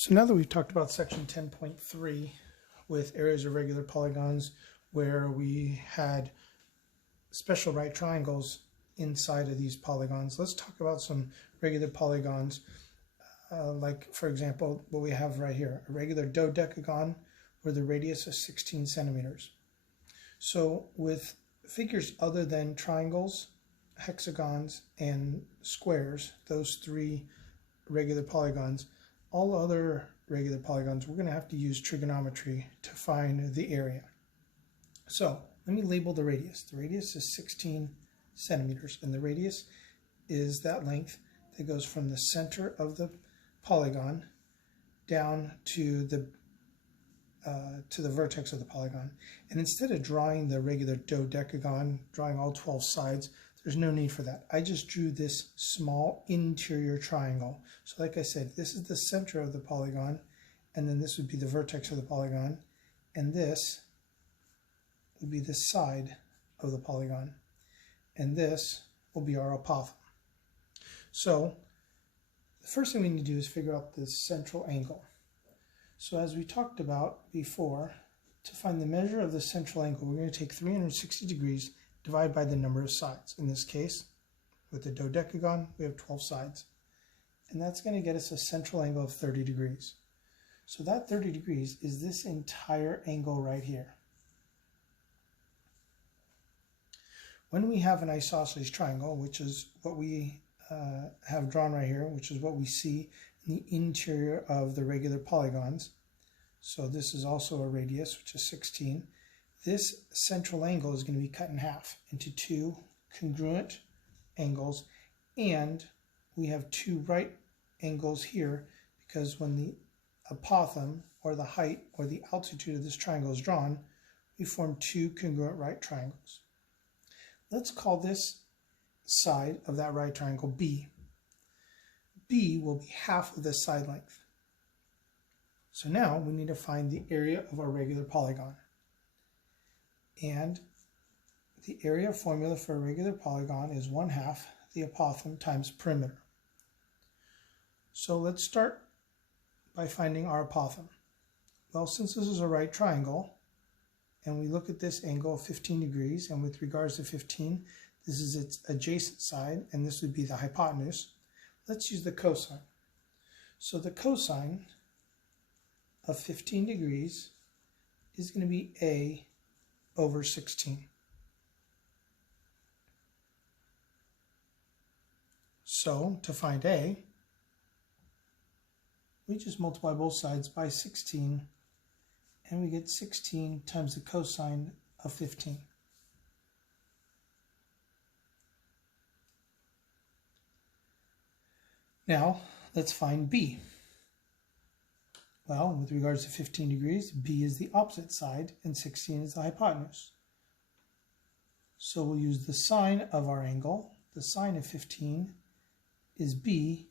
So now that we've talked about section 10.3 with areas of regular polygons where we had special right triangles inside of these polygons, let's talk about some regular polygons like, for example, what we have right here, a regular dodecagon where the radius is 16 centimeters. So with figures other than triangles, hexagons, and squares, those three regular polygons, all other regular polygons, we're going to have to use trigonometry to find the area. So let me label the radius. The radius is 16 centimeters, and the radius is that length that goes from the center of the polygon down to the vertex of the polygon. And instead of drawing the regular dodecagon, drawing all 12 sides, there's no need for that. I just drew this small interior triangle. So like I said, this is the center of the polygon, and then this would be the vertex of the polygon, and this would be the side of the polygon, and this will be our apothem. So the first thing we need to do is figure out the central angle. So as we talked about before, to find the measure of the central angle, we're going to take 360 degrees, divide by the number of sides. In this case, with the dodecagon, we have 12 sides. And that's going to get us a central angle of 30 degrees. So that 30 degrees is this entire angle right here. When we have an isosceles triangle, which is what we have drawn right here, which is what we see in the interior of the regular polygons. So this is also a radius, which is 16. This central angle is going to be cut in half into two congruent angles, and we have two right angles here because when the apothem, or the height, or the altitude of this triangle is drawn, we form two congruent right triangles. Let's call this side of that right triangle B. B will be half of the side length. So now we need to find the area of our regular polygon. And the area formula for a regular polygon is 1/2 the apothem times perimeter. So let's start by finding our apothem. Well, since this is a right triangle, and we look at this angle of 15 degrees, and with regards to 15, this is its adjacent side, and this would be the hypotenuse. Let's use the cosine. So the cosine of 15 degrees is going to be A over 16. So to find A, we just multiply both sides by 16, and we get 16 times the cosine of 15. Now, let's find B. Well, with regards to 15 degrees, B is the opposite side, and 16 is the hypotenuse. So we'll use the sine of our angle. The sine of 15 is B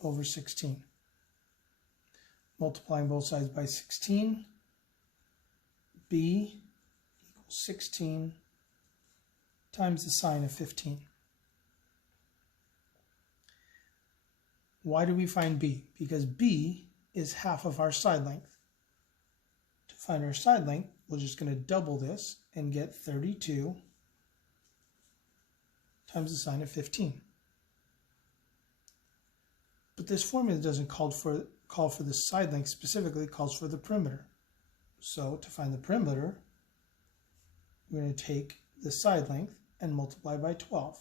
over 16. Multiplying both sides by 16, B equals 16 times the sine of 15. Why do we find B? Because B is half of our side length. To find our side length, we're just going to double this and get 32 times the sine of 15. But this formula doesn't call for the side length specifically, it calls for the perimeter. So to find the perimeter, we're going to take the side length and multiply by 12.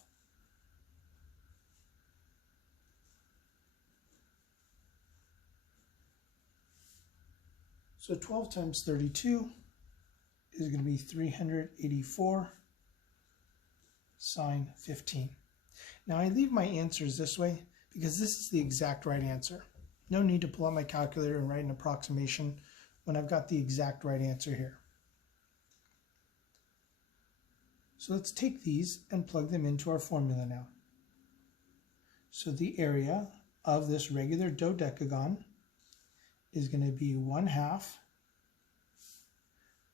So 12 times 32 is going to be 384 sine 15. Now I leave my answers this way because this is the exact right answer. No need to pull out my calculator and write an approximation when I've got the exact right answer here. So let's take these and plug them into our formula now. So the area of this regular dodecagon is going to be 1/2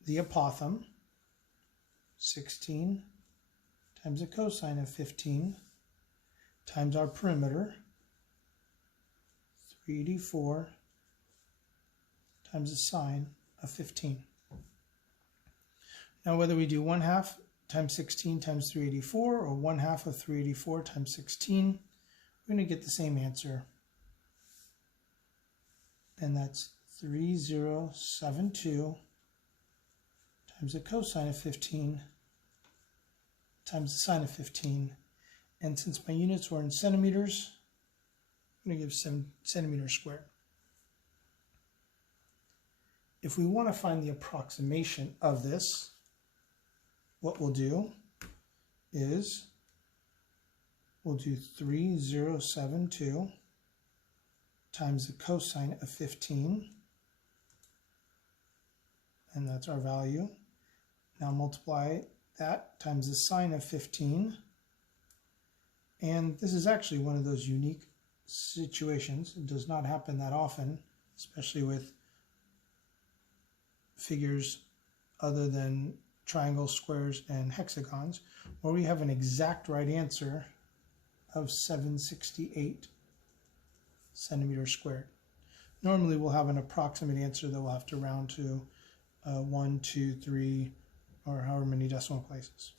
the apothem, 16 times the cosine of 15, times our perimeter, 384 times the sine of 15. Now whether we do 1/2 times 16 times 384 or 1/2 of 384 times 16, we're going to get the same answer. And that's 3072 times the cosine of 15 times the sine of 15. And since my units were in centimeters, I'm going to give 7 centimeters squared. If we want to find the approximation of this, what we'll do is we'll do 3072 times the cosine of 15, and that's our value. Now multiply that times the sine of 15, and this is actually one of those unique situations. It does not happen that often, especially with figures other than triangles, squares, and hexagons, where we have an exact right answer of 768 centimeters squared. Normally we'll have an approximate answer that we'll have to round to 1, 2, 3, or however many decimal places.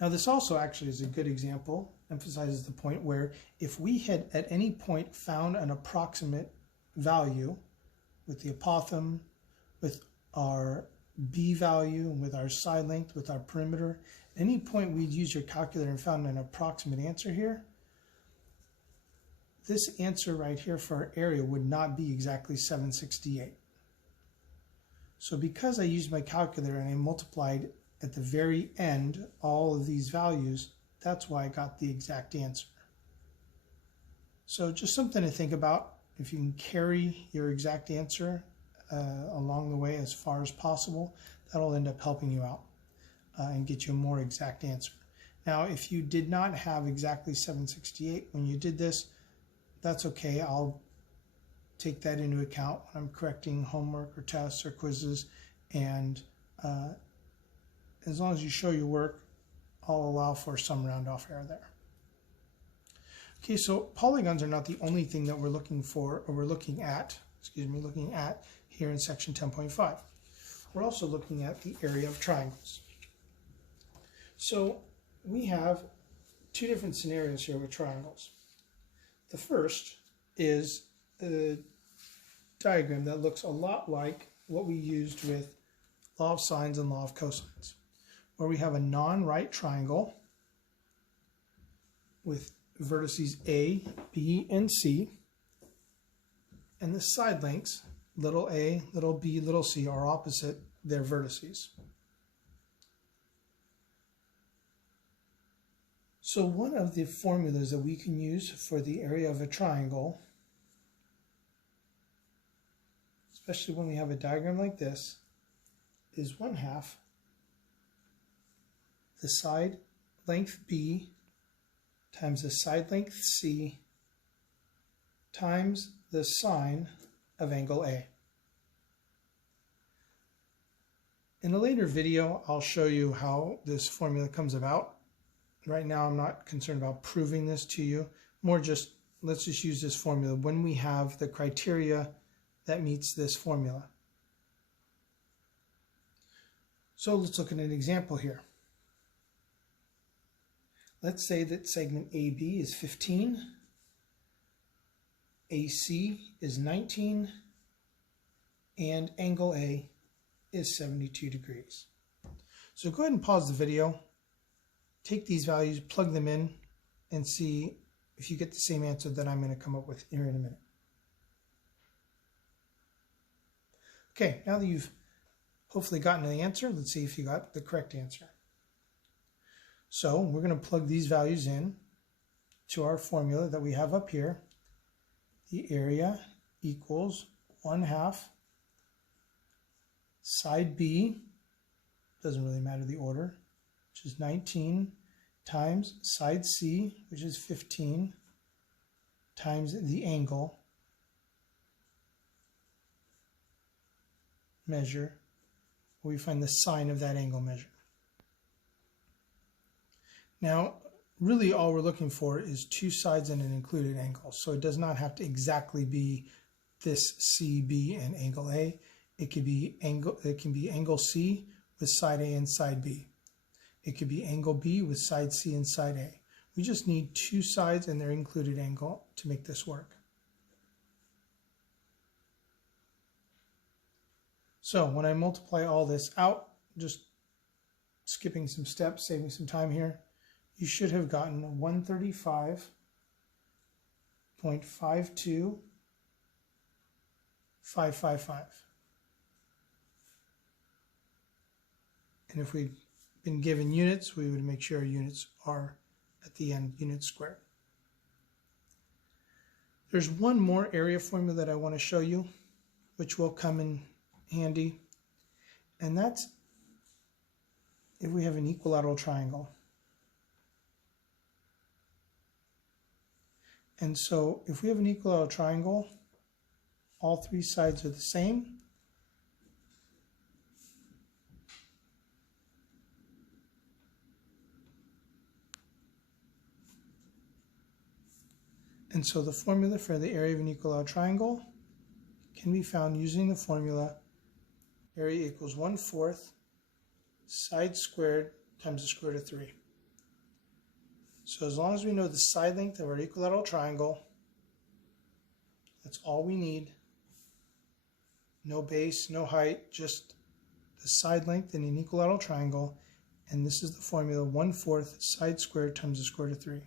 Now this also actually is a good example, emphasizes the point where if we had at any point found an approximate value with the apothem, with our b value, and with our side length, with our perimeter, at any point we'd use your calculator and found an approximate answer here, this answer right here for our area would not be exactly 768. So because I used my calculator and I multiplied at the very end all of these values, that's why I got the exact answer. So just something to think about. If you can carry your exact answer along the way as far as possible, that'll end up helping you out and get you a more exact answer. Now, if you did not have exactly 768 when you did this, that's okay. I'll take that into account when I'm correcting homework or tests or quizzes, and as long as you show your work, I'll allow for some round off error there. Okay, so polygons are not the only thing that we're looking for, or we're looking at here in section 10.5. We're also looking at the area of triangles. So we have two different scenarios here with triangles. The first is a diagram that looks a lot like what we used with law of sines and law of cosines, where we have a non-right triangle with vertices A, B, and C, and the side lengths, little a, little b, little c, are opposite their vertices. So one of the formulas that we can use for the area of a triangle, especially when we have a diagram like this, is 1/2 the side length B times the side length C times the sine of angle A. In a later video, I'll show you how this formula comes about. Right now, I'm not concerned about proving this to you. More just, let's just use this formula when we have the criteria that meets this formula. So let's look at an example here. Let's say that segment AB is 15, AC is 19, and angle A is 72 degrees. So go ahead and pause the video, take these values, plug them in, and see if you get the same answer that I'm going to come up with here in a minute. Okay, now that you've hopefully gotten the answer, let's see if you got the correct answer. So we're going to plug these values in to our formula that we have up here. The area equals 1/2 side B, doesn't really matter the order, which is 19, times side C, which is 15, times the angle measure, where we find the sine of that angle measure. Now, really all we're looking for is two sides and an included angle, so it does not have to exactly be this CB and angle A. It can be angle C with side A and side B. It could be angle B with side C and side A. We just need two sides and their included angle to make this work. So when I multiply all this out, just skipping some steps, saving some time here, you should have gotten 135.52555. And if we'd been given units, we would make sure our units are at the end, units squared. There's one more area formula that I want to show you, which will come in handy, and that's if we have an equilateral triangle. And so if we have an equilateral triangle, all three sides are the same. And so the formula for the area of an equilateral triangle can be found using the formula area equals 1/4 side squared times the square root of 3. So as long as we know the side length of our equilateral triangle, that's all we need. No base, no height, just the side length in an equilateral triangle. And this is the formula 1/4 side squared times the square root of 3.